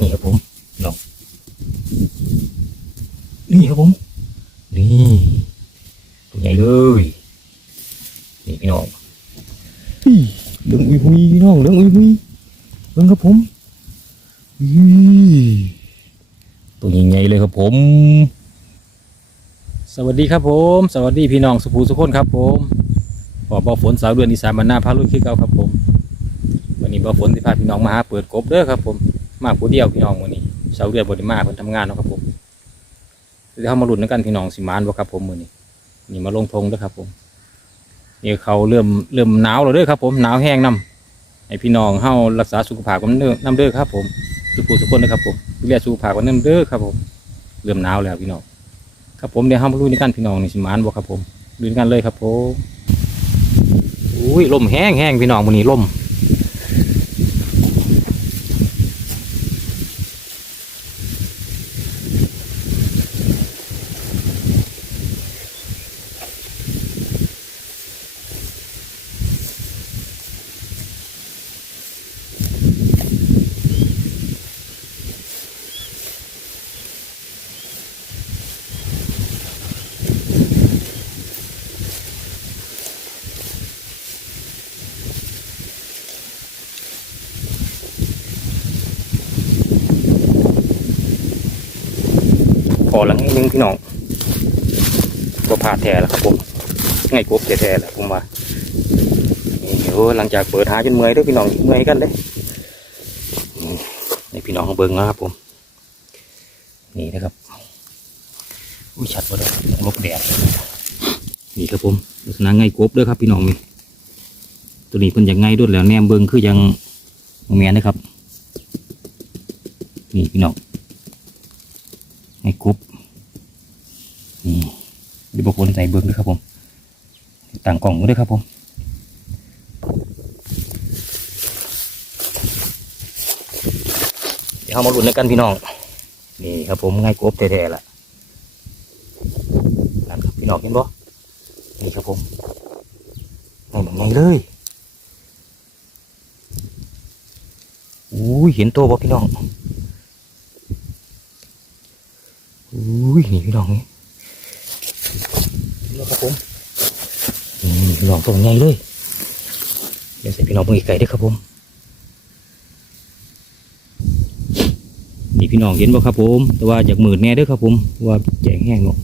นี่ครับผมน้องนี่ครับผมนี่ตัวใหญ่เลยนี่พี่น้องเหลืองอุยหุยพี่น้องเหลืองอุยหุยเบิ่งครับผมตัวใหญ่ๆเลยครับผมสวัสดีครับผมสวัสดีพี่น้องสุภูสุขคนครับผมบ่ฝนสาวเดือนอีสานบ้านนาพาลุยคือเก่าครับผมวันนี้บ่ฝนที่พาพี่น้องมาหาเปิดกบเด้อครับผมมาผู้เดียวพี่น้องวันนี้สาวเดือนบ่ได้มาเพิ่นทำงานเนาะครับผมเดี๋ยวเฮามาลุ้นกันพี่น้องสิมานบ่ครับผมมื้อนี้นี่มาลงธงเด้อครับผมนี่เขาเริ่มหนาวแล้วเด้อครับผมหนาวแห้งน้ำให้พี่น้องเฮารักษาสุขภาพกันน้ำเด้อครับผมสุภูสุขคนนะครับผมดูแลสุขภาพกันน้ำเด้อครับผมเริ่มหนาวแล้วพี่น้องครับผมเดี๋ยวเฮามาลุ้นกันพี่น้องนี่สิมานบ่ครับผมลุ้นกันเลยครับผมอุ้ยลมแห้งพี่น้องมื้อนี้ลมพอหลังนิดนึงพี่น้องก็ผ่าแท้แล้วครับผมไงกบแท้ๆแล้วผมว่าเดี๋ยวหลังจากเปิดหาจนเมื่อยด้วยพี่น้องเมื่อยกันเลยนี่พี่น้องเบิ่งนะครับผมนี่นะครับอุ้ยชัดบ่ได้ต้องลบแดดนี่ครับผมลักษณะไงกบด้วยครับพี่น้องนี่ตัวนี้เพิ่นอย่างไงด้วยแล้วแนมเบิ่งคือยังแม่นนะครับนี่พี่น้องไงกบนี่เดี๋ยวบอกคนใส่เบิ่งด้วยครับผมต่างกล่องด้วยครับผมเดี๋ยวเรามาลุ้นกันพี่น้องนี่ครับผมไงกบแท้ๆล่ะนั่นครับพี่น้องเห็นบ่นี่ครับผมไงแบบไงเลยอุ้ยเห็นตัวบ่พี่น้องอุ้ยนี่พี่น้องนี่ครับผมนี่พี่น้องตัวใหญ่เลยเดี๋ยวใส่พี่น้องมือไก่ด้วยครับผมนี่พี่น้องเห็นบ่ครับผมแต่ว่าอยากมืดแน่ด้วยครับผมว่าแจงแห้งเนาะ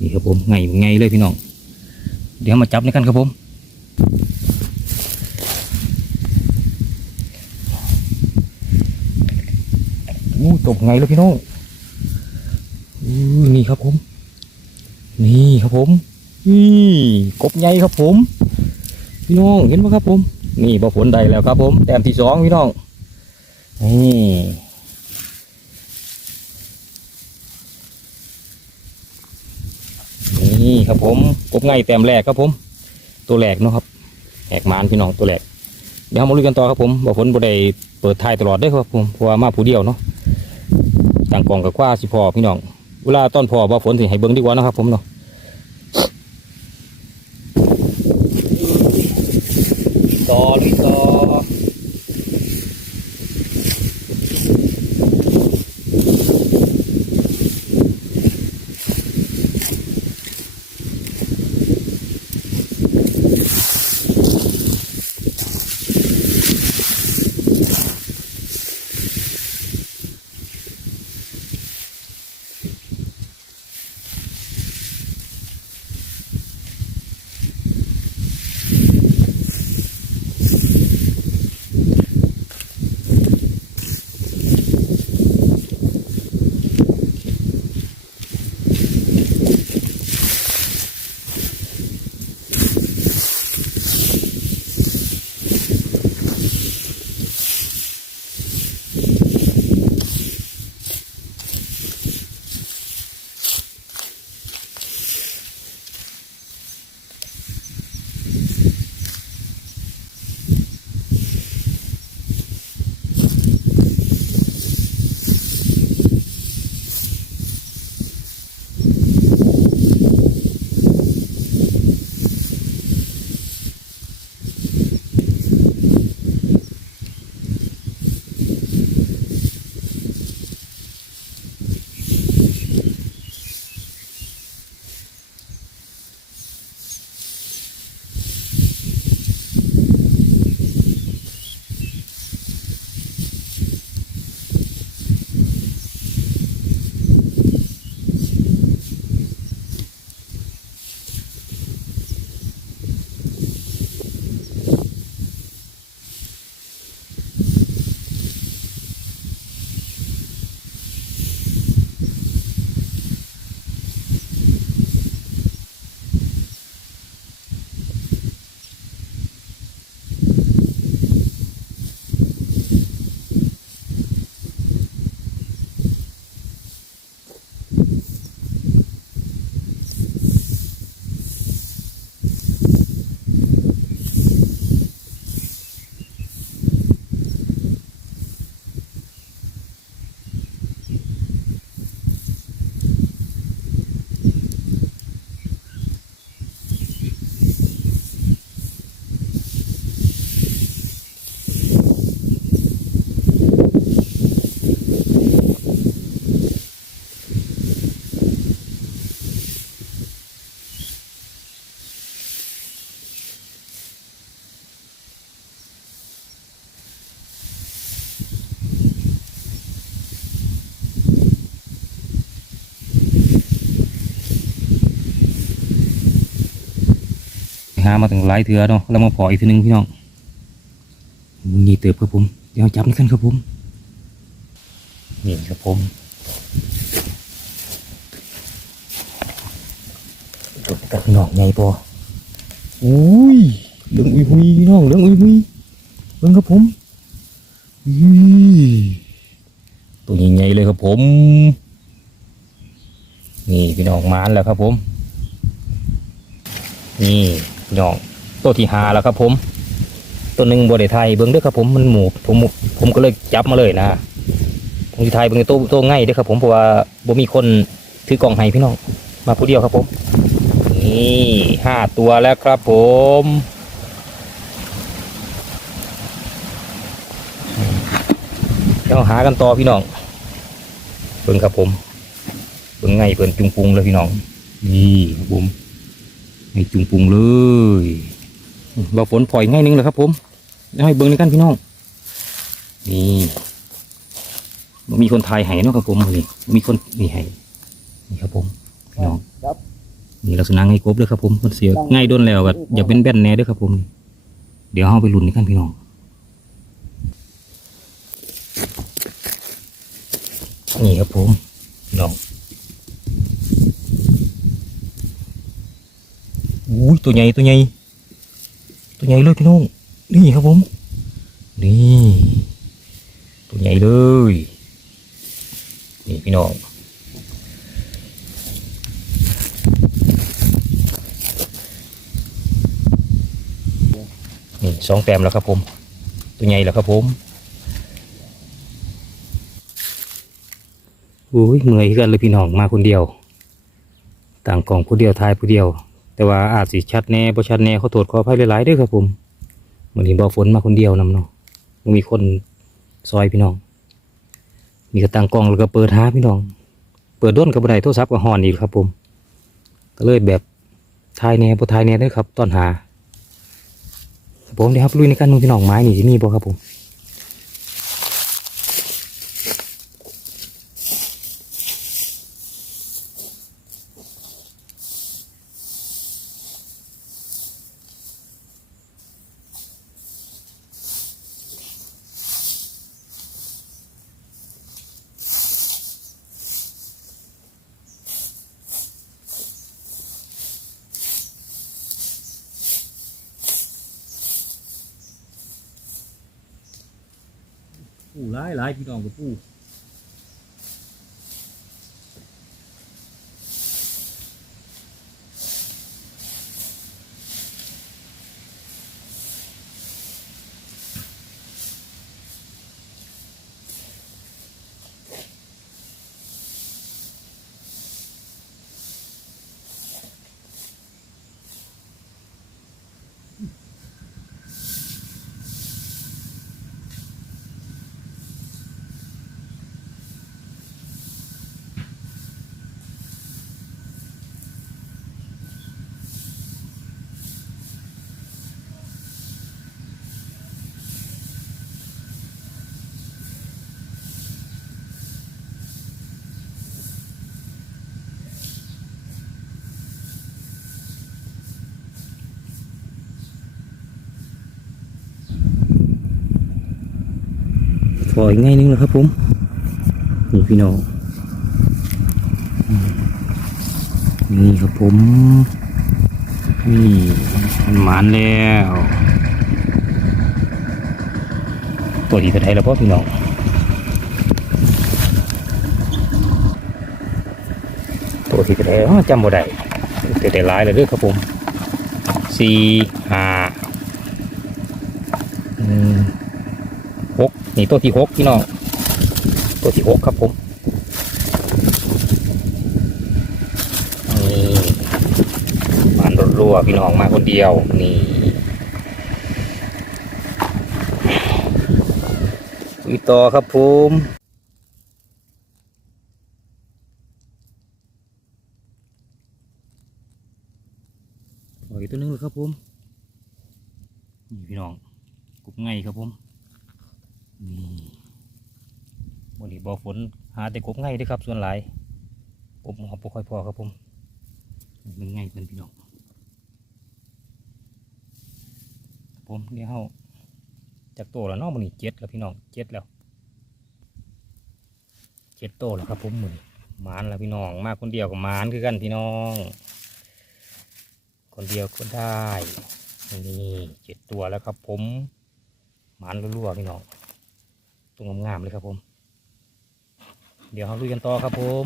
นี่ครับผมไงเลยพี่น้องเดี๋ยวมาจับในกันครับผมตกไงเลยพี่น้องนี่ครับผมนี่ครับผมนี่กบใหญ่ครับผมพี่น้องเห็นไหมครับผมนี่บ่ฝนใดแล้วครับผมแต้มที่2พี่น้องนี่ครับผมกบไงแต้มแรกครับผมตัวแรกเนาะครับแหกมานพี่น้องตัวแรกเดี๋ยวมาลุยกันต่อครับผมบ่ฝนบ่ได้เปิดท้ายตลอดได้ครับผมเพราะว่ามาผู้เดียวเนาะต่างกล่องกับคว้าสิพอพี่น้องเวลาต้นพอบ่ฝนสิให้เบิ่งดีกว่านะครับผมเนาะลุยต่อ ามาตั้งหลายเถื่อเนาะแล้วมาพออีกทีนึงพี่น้องนี่เติบครับผมเดี๋ยวจับนี่กันครับผมนี่ครับผมตัวกับพี่น้องใหญ่ปออุ้ยเหลืองอุยหุยพี่น้องเหลืองอุยหุยเบิ่งครับผมตัวใหญ่ๆเลยครับผมนี่พี่น้องมานแล้วครับผมนี่พี่น้องตัวที่5แล้วครับผมตัวหนึ่งบริไทยเบิ้งด้วยครับผมมันหมูผมก็เลยจับมาเลยนะผมที่ไทยเบิ้งตัวง่ายด้วยครับผมเพราะว่าบ่มีคนถือกล่องให้พี่น้องมาผู้เดียวครับผมนี่5 ตัวแล้วครับผมเดี๋ยวหากันต่อพี่น้องเบิ้งครับผมเบิ้งง่ายเบิ้งจุงปุงเลยพี่น้องนี่ครับผมง่ายจุงปุงเลยเราฝนปล่อยง่ายนึงเลยครับผมให้เบิ้งในกันพี่น้องนี่มีคนไทยให้เนาะครับผมนี่มีคนนี่ให้นี่ครับผมพี่น้องนี่ลักษณะง่ายกบเลยครับผมมันเสียง่ายด้นแล้วก็อย่าเป็นแบนแน่ด้วยครับผมเดี๋ยวเอาไปลุ้นในกันพี่น้องนี่ครับผมพี่น้องอุ้ยตัวใหญ่เลยพี่น้องนี่ครับผมนี่ตัวใหญ่เลยนี่พี่น้องนี่2 แต้มแล้วครับผมตัวใหญ่แล้วครับผมโอ้ยเมื่อยกันเลยพี่น้องมาคนเดียวต่างกล่องผู้เดียวทายผู้เดียวแต่ว่าอาจสิชัดแน่บ่ชัดแน่ขอโทษขออภัยหลายๆด้วยครับผมเหมือนเห็นบ่ฝนมาคนเดียวนำเนาะมันมีคนซอยพี่น้องมีกระตังกล้องแล้วก็เปิดหาพี่น้องเปิดด้นกับบันไดโทรศัพท์กับฮอนอีกครับผมก็เลยแบบทายแน่บ่ทายแน่ด้วยครับตอนหาผมเดี๋ยวครับลุยในการมึงพี่น้องไม้นี่จะมีบ่ครับผมผู้หลายพี่น้องกับผู้ปล่อยง่ายนึงแล้วครับผมนี่พี่น้องนี่ครับผมนี่มันหมานแล้วตัวที่กระไทยแล้วพ่อพี่น้องตัวที่กระไทยจำบ่ได้แต่หลายเลยด้วยครับผม4 5 6นี่ตัวที่6พี่น้องตัวที่6ครับผมนี่มันรัวๆพี่น้องมาคนเดียวนี่อีต่อครับผมอีกตัวนึงเลยครับผมนี่พี่น้องกุบไงครับผมนี่วันนี้บ่อฝนหาแต่กบไงด้วยครับส่วนหลายกบหอบบ่ค่อยพอครับผมมันไงเป็นพี่น้อง ผมเดี๋ยวเฮาจากโตแล้วเนาะมื้อนี้7แล้วพี่น้อง7แล้ว7โตแล้วครับผมมื้อนี้หมานแล้วพี่น้องมาคนเดียวกับหมานคือกันพี่น้องคนเดียวก็ได้นี่7ตัวแล้วครับผมหมานรัวๆพี่น้องตัวงามๆเลยครับผมเดี๋ยวเราลุยกันต่อครับผม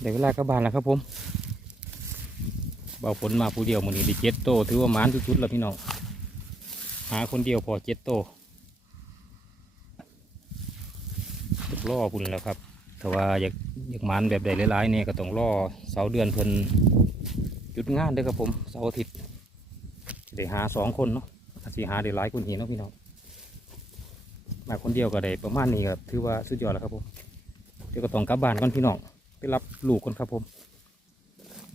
เดี๋ยวเวลากลับบ้านแล้วครับผมเบาฝนมาผู้เดียวมื้อนี้ได้7โตถือว่าหมานสุดๆแล้วพี่น้องหาคนเดียวพอ7โตรอพุ่นแล้วครับแต่ว่าอยากหมานแบบใดหลายๆเนี่ยก็ต้องรอเสาร์เดือนเพิ่นหยุดงานเด้อครับผมเสาร์อาทิตย์ได้หา2คนเนาะสิหาได้หลายคนเห็นเนาะพี่น้องมาคนเดียวก็ได้ประมาณนี้ครับถือว่าสุดยอดแล้วครับผมเดี๋ยวก็ต้องกลับบ้านก่อนพี่น้องไปรับลูกก่อนครับผม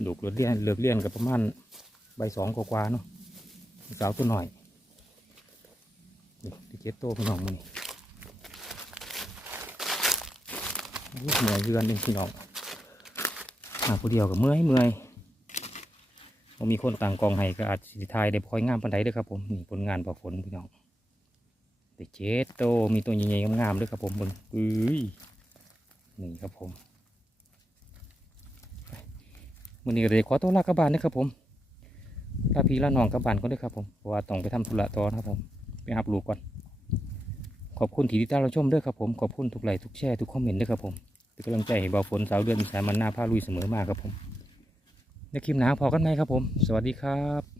ลูกเลิกเรียนกับประมาณ2:00กว่าๆเนาะสาวตัวหน่อยนี่7โตพี่น้องมันเหนื่อยเรือนเองพี่น้องมาคนเดียวกับเมื่อยพอมีคนต่างกองให้ก็อาจสิทายได้พอยงามปันไดเด้อครับผมนี่ผลงานบ่ฝนพี่น้องได้7โตมีตัวใหญ่ๆงามๆด้วยครับผมเบิ่งนี่ครับผมมื้อนี้ก็ได้ขอตัวลากลับบ้านนะครับผมลาพี่ลาน้องกลับบ้านก่อนด้วยครับผมเพราะว่าต้องไปทำธุระต่อนะครับผมไปหาลูกก่อนขอบคุณที่ติดตามรับชมด้วยครับผมขอบคุณทุกไลค์ทุกแชร์ทุกคอมเมนต์ด้วยครับผมเป็นกำลังใจให้เบาฝนสาวเดือนอีสานมันหน้าพาลุยเสมอมาครับผมในคลิปหน้าพอกันไหมครับผมสวัสดีครับ